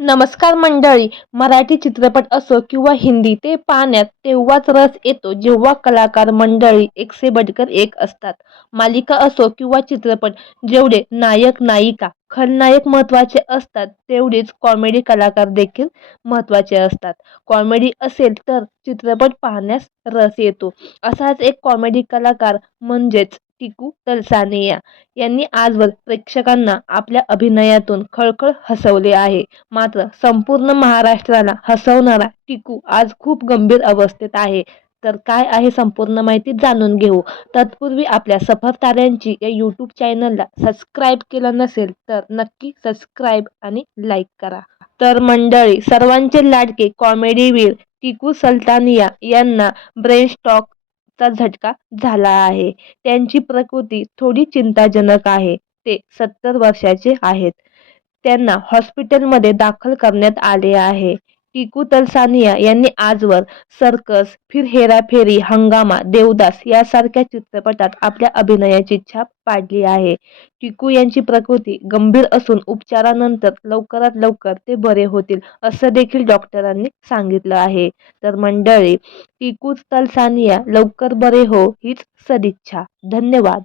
नमस्कार मंडळी. मराठी चित्रपट असो किंवा हिंदी, ते पाहण्यात तेव्हाच रस येतो जेव्हा कलाकार मंडळी एक से बढ़कर एक असतात. मालिका असो किंवा चित्रपट, जेवढे नायक नायिका खलनायक महत्त्वाचे असतात, तेवढेच कॉमेडी कलाकार देखील महत्त्वाचे असतात. कॉमेडी असेल तर चित्रपट पाहण्यास रस येतो. असाच एक कॉमेडी कलाकार म्हणजेच टिकू तलसानिया यांनी आजवर प्रेक्षकांना आपल्या अभिनयातून खळखळ हसवले आहे. मात्र संपूर्ण महाराष्ट्राला हसवणारा टिकू आज खूप गंभीर अवस्थेत आहे. तर काय आहे संपूर्ण माहिती जाणून घेऊ. तत्पूर्वी आपल्या सफर ताऱ्यांची या यूट्यूब चॅनलला सबस्क्राईब केलं नसेल तर नक्की सबस्क्राईब आणि लाईक करा. तर मंडळी, सर्वांचे लाडके कॉमेडीवीर टिकू सलतानिया यांना ब्रेन स्ट्रोकचा झटका झाला आहे. त्यांची प्रकृती थोडी चिंताजनक आहे. ते 70 वर्षाचे आहेत. त्यांना हॉस्पिटलमध्ये दाखल करण्यात आले आहे. टिकू तलसानिया यांनी आजवर सर्कस, फिर हेराफेरी, हंगामा, देवदास यासारख्या चित्रपटात आपल्या अभिनयाची छाप पाडली आहे. टिकू यांची प्रकृती गंभीर असून उपचारानंतर लवकरात लवकर ते बरे होतील, असं देखील डॉक्टरांनी सांगितलं आहे. तर मंडळी, टिकू तलसानिया लवकर बरे हो हीच सदिच्छा. धन्यवाद.